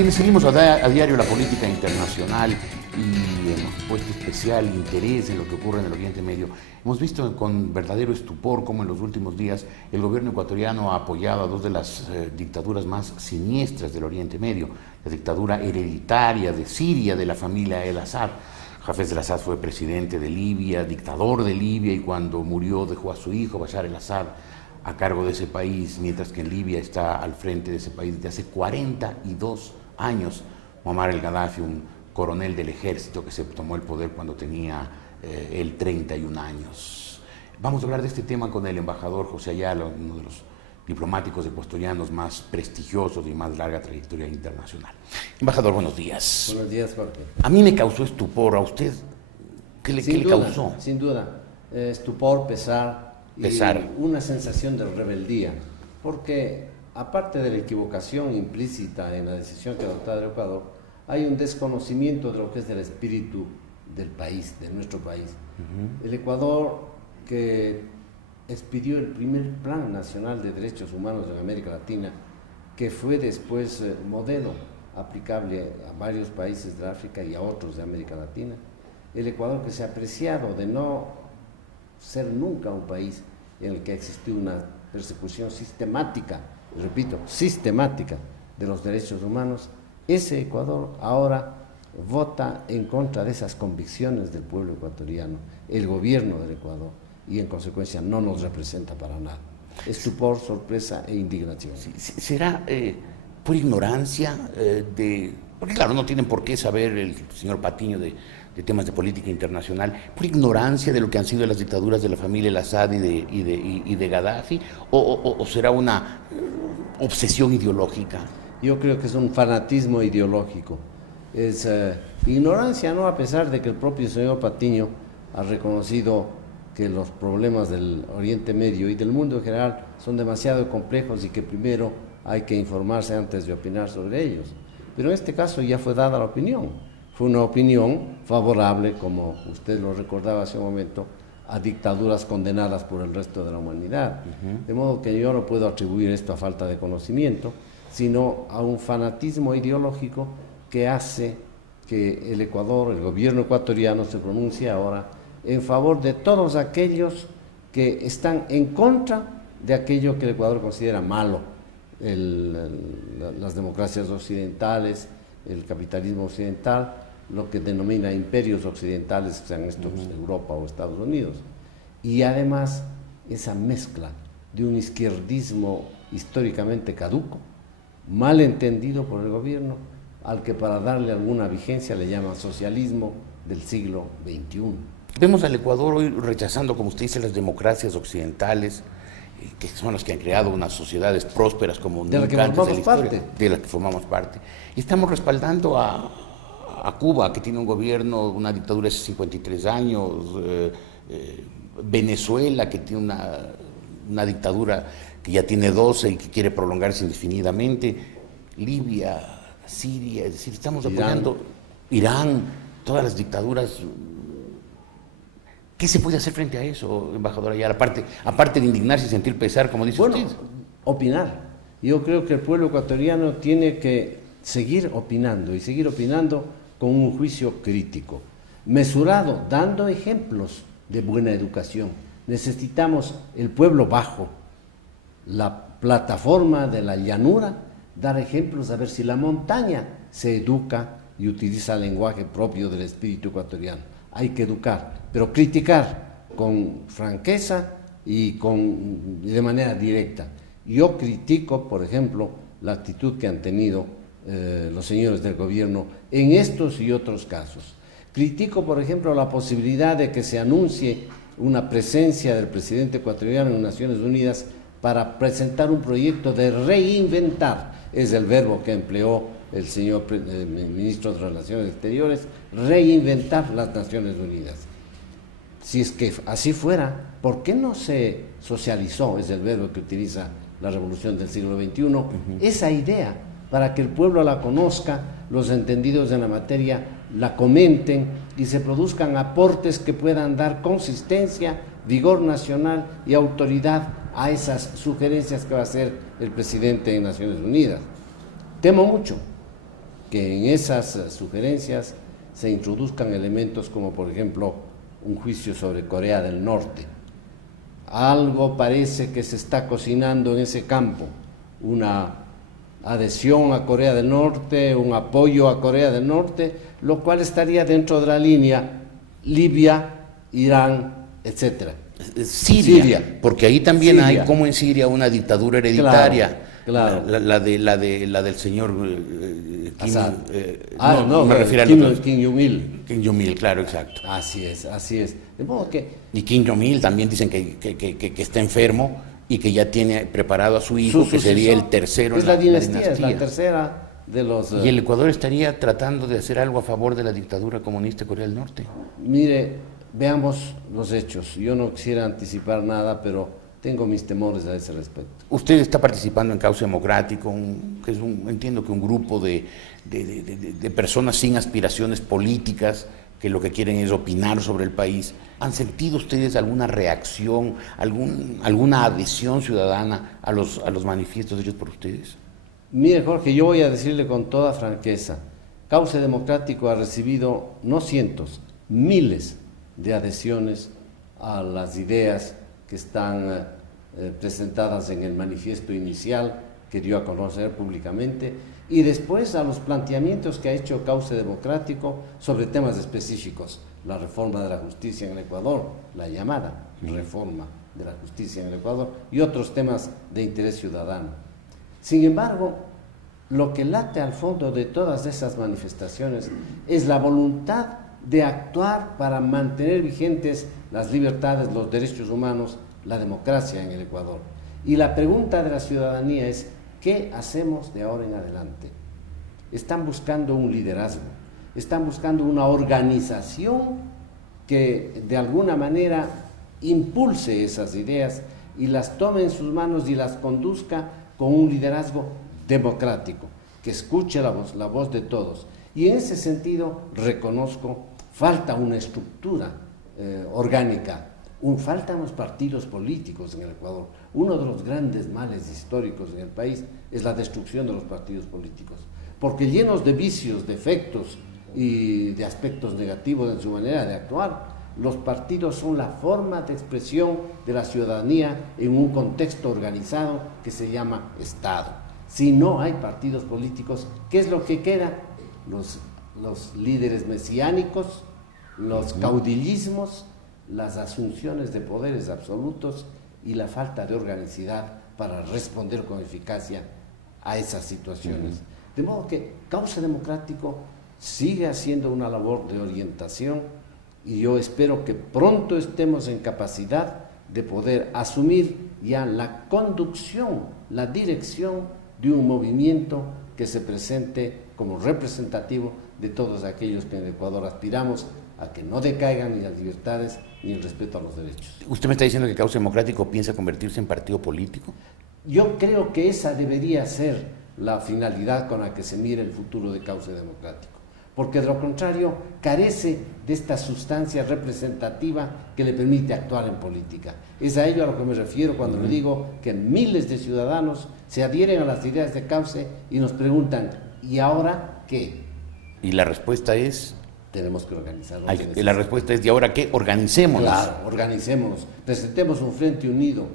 Quienes seguimos a diario la política internacional y hemos puesto especial interés en lo que ocurre en el Oriente Medio, hemos visto con verdadero estupor cómo en los últimos días el gobierno ecuatoriano ha apoyado a dos de las dictaduras más siniestras del Oriente Medio, la dictadura hereditaria de Siria de la familia El Assad. Hafez el-Assad fue presidente de Libia, dictador de Libia, y cuando murió dejó a su hijo Bashar el-Assad a cargo de ese país, mientras que en Libia está al frente de ese país desde hace 42 años Muammar el-Gaddafi, un coronel del ejército que se tomó el poder cuando tenía él 31 años. Vamos a hablar de este tema con el embajador José Ayala, uno de los diplomáticos ecuatorianos más prestigiosos y más larga trayectoria internacional. Embajador, buenos días. Buenos días, Jorge. A mí me causó estupor, ¿a usted qué le causó? Sin duda, estupor, pesar y una sensación de rebeldía, porque aparte de la equivocación implícita en la decisión que ha adoptado el Ecuador, hay un desconocimiento de lo que es el espíritu del país, de nuestro país. El Ecuador, que expidió el primer Plan Nacional de Derechos Humanos en América Latina, que fue después modelo aplicable a varios países de África y a otros de América Latina. El Ecuador, que se ha apreciado de no ser nunca un país en el que existió una persecución sistemática, repito, sistemática de los derechos humanos, ese Ecuador ahora vota en contra de esas convicciones del pueblo ecuatoriano, el gobierno del Ecuador, y en consecuencia no nos representa para nada. Estupor, sorpresa e indignación. ¿Será por ignorancia porque claro, no tienen por qué saber el señor Patiño de temas de política internacional, por ignorancia de lo que han sido las dictaduras de la familia El-Assad y de Gaddafi, o será una obsesión ideológica? Yo creo que es un fanatismo ideológico. Es ignorancia, ¿no? A pesar de que el propio señor Patiño ha reconocido que los problemas del Oriente Medio y del mundo en general son demasiado complejos y que primero hay que informarse antes de opinar sobre ellos. Pero en este caso ya fue dada la opinión. Fue una opinión favorable, como usted lo recordaba hace un momento, a dictaduras condenadas por el resto de la humanidad. De modo que yo no puedo atribuir esto a falta de conocimiento, sino a un fanatismo ideológico que hace que el Ecuador, el gobierno ecuatoriano, se pronuncie ahora en favor de todos aquellos que están en contra de aquello que el Ecuador considera malo, las democracias occidentales, el capitalismo occidental, lo que denomina imperios occidentales, sean estos Europa o Estados Unidos, y además esa mezcla de un izquierdismo históricamente caduco, mal entendido por el gobierno, al que para darle alguna vigencia le llaman socialismo del siglo XXI. Vemos al Ecuador hoy rechazando, como usted dice, las democracias occidentales, que son las que han creado unas sociedades prósperas como nunca antes de la historia, de las que formamos parte. Y estamos respaldando a Cuba, que tiene un gobierno, una dictadura hace 53 años, Venezuela, que tiene una dictadura que ya tiene 12 y que quiere prolongarse indefinidamente, Libia, Siria, es decir, estamos apoyando Irán, todas las dictaduras. ¿Qué se puede hacer frente a eso, embajador Ayala? Aparte de indignarse y sentir pesar, como dice usted. Opinar. Yo creo que el pueblo ecuatoriano tiene que seguir opinando y seguir opinando con un juicio crítico, mesurado, dando ejemplos de buena educación. Necesitamos el pueblo bajo, la plataforma de la llanura, dar ejemplos a ver si la montaña se educa y utiliza el lenguaje propio del espíritu ecuatoriano. Hay que educar, pero criticar con franqueza y de manera directa. Yo critico, por ejemplo, la actitud que han tenido los señores del gobierno en estos y otros casos. Critico, por ejemplo, la posibilidad de que se anuncie una presencia del presidente ecuatoriano en Naciones Unidas para presentar un proyecto de reinventar, es el verbo que empleó el señor ministro de Relaciones Exteriores, reinventar las Naciones Unidas. Si es que así fuera, ¿por qué no se socializó, es el verbo que utiliza la revolución del siglo XXI, esa idea para que el pueblo la conozca, los entendidos en la materia la comenten y se produzcan aportes que puedan dar consistencia, vigor nacional y autoridad a esas sugerencias que va a hacer el presidente de Naciones Unidas? Temo mucho que en esas sugerencias se introduzcan elementos como, por ejemplo, un juicio sobre Corea del Norte. Algo parece que se está cocinando en ese campo, una adhesión a Corea del Norte, un apoyo a Corea del Norte, lo cual estaría dentro de la línea Libia, Irán, etcétera. Siria, porque ahí también Siria. hay, como en Siria, una dictadura hereditaria. Claro. La del señor Kim, me refiero a Kim Jong-il. Kim Jong-il, claro, exacto. Así es, así es. De modo que Y Kim Jong-il también dicen que está enfermo y que ya tiene preparado a su hijo, que sería el tercero es en la dinastía, es la tercera de los... ¿Y el Ecuador estaría tratando de hacer algo a favor de la dictadura comunista de Corea del Norte? Mire, veamos los hechos. Yo no quisiera anticipar nada, pero tengo mis temores a ese respecto. Usted está participando en Cauce Democrático, que es entiendo que un grupo de personas sin aspiraciones políticas, que lo que quieren es opinar sobre el país. ¿Han sentido ustedes alguna reacción, alguna adhesión ciudadana a los manifiestos hechos por ustedes? Mire, Jorge, yo voy a decirle con toda franqueza, Cauce Democrático ha recibido no cientos, miles de adhesiones a las ideas que están presentadas en el manifiesto inicial que dio a conocer públicamente, y después a los planteamientos que ha hecho Cauce Democrático sobre temas específicos, la reforma de la justicia en el Ecuador, la llamada reforma de la justicia en el Ecuador, y otros temas de interés ciudadano. Sin embargo, lo que late al fondo de todas esas manifestaciones es la voluntad de actuar para mantener vigentes las libertades, los derechos humanos, la democracia en el Ecuador. Y la pregunta de la ciudadanía es, ¿qué hacemos de ahora en adelante? Están buscando un liderazgo, están buscando una organización que de alguna manera impulse esas ideas y las tome en sus manos y las conduzca con un liderazgo democrático, que escuche la voz de todos. Y en ese sentido reconozco, falta una estructura orgánica, faltan los partidos políticos en el Ecuador. Uno de los grandes males históricos en el país es la destrucción de los partidos políticos, porque llenos de vicios, defectos y de aspectos negativos en su manera de actuar, los partidos son la forma de expresión de la ciudadanía en un contexto organizado que se llama Estado. Si no hay partidos políticos, ¿qué es lo que queda? Los líderes mesiánicos, los caudillismos, las asunciones de poderes absolutos y la falta de organicidad para responder con eficacia a esas situaciones. De modo que Cauce Democrático sigue haciendo una labor de orientación y yo espero que pronto estemos en capacidad de poder asumir ya la conducción, la dirección de un movimiento que se presente como representativo de todos aquellos que en Ecuador aspiramos a que no decaigan ni las libertades ni el respeto a los derechos. ¿Usted me está diciendo que Cauce Democrático piensa convertirse en partido político? Yo creo que esa debería ser la finalidad con la que se mire el futuro de Cauce Democrático, porque de lo contrario carece de esta sustancia representativa que le permite actuar en política. Es a ello a lo que me refiero cuando le digo que miles de ciudadanos se adhieren a las ideas de Cauce y nos preguntan, ¿y ahora qué? Y la respuesta es... Tenemos que organizarnos. La respuesta es, ¿y ahora qué? Organicémonos. Claro, organicémonos, presentemos un frente unido.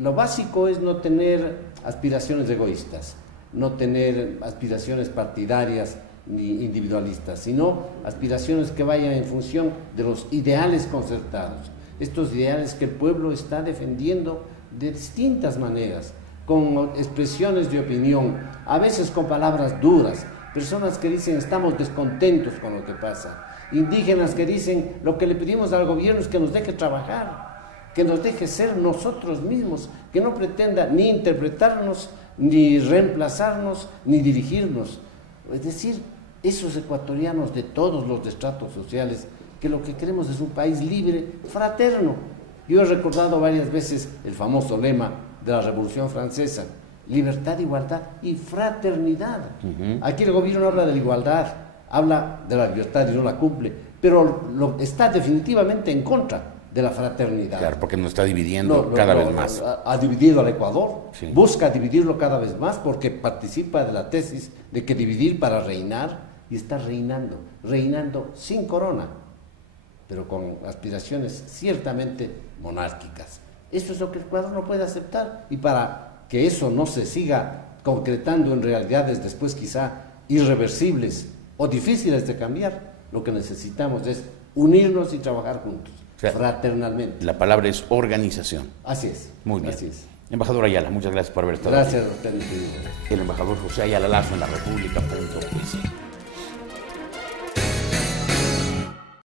Lo básico es no tener aspiraciones egoístas, no tener aspiraciones partidarias ni individualistas, sino aspiraciones que vayan en función de los ideales concertados, estos ideales que el pueblo está defendiendo de distintas maneras, con expresiones de opinión, a veces con palabras duras, personas que dicen estamos descontentos con lo que pasa, indígenas que dicen lo que le pedimos al gobierno es que nos deje trabajar, que nos deje ser nosotros mismos, que no pretenda ni interpretarnos, ni reemplazarnos, ni dirigirnos. Es decir, esos ecuatorianos de todos los estratos sociales, que lo que queremos es un país libre, fraterno. Yo he recordado varias veces el famoso lema de la Revolución Francesa: libertad, igualdad y fraternidad. Aquí el gobierno habla de la igualdad, habla de la libertad y no la cumple, pero está definitivamente en contra de la fraternidad. Claro, porque nos está dividiendo cada vez más. Ha dividido al Ecuador, Sí. busca dividirlo cada vez más porque participa de la tesis de que dividir para reinar, y está reinando sin corona, pero con aspiraciones ciertamente monárquicas. Eso es lo que el Ecuador no puede aceptar, y para que eso no se siga concretando en realidades después quizá irreversibles o difíciles de cambiar, lo que necesitamos es unirnos y trabajar juntos, O sea, fraternalmente. La palabra es organización. Así es. Muy bien. Así es. Embajador Ayala, muchas gracias por haber estado Gracias, aquí. doctor. El embajador José Ayala Lazo en la República.es.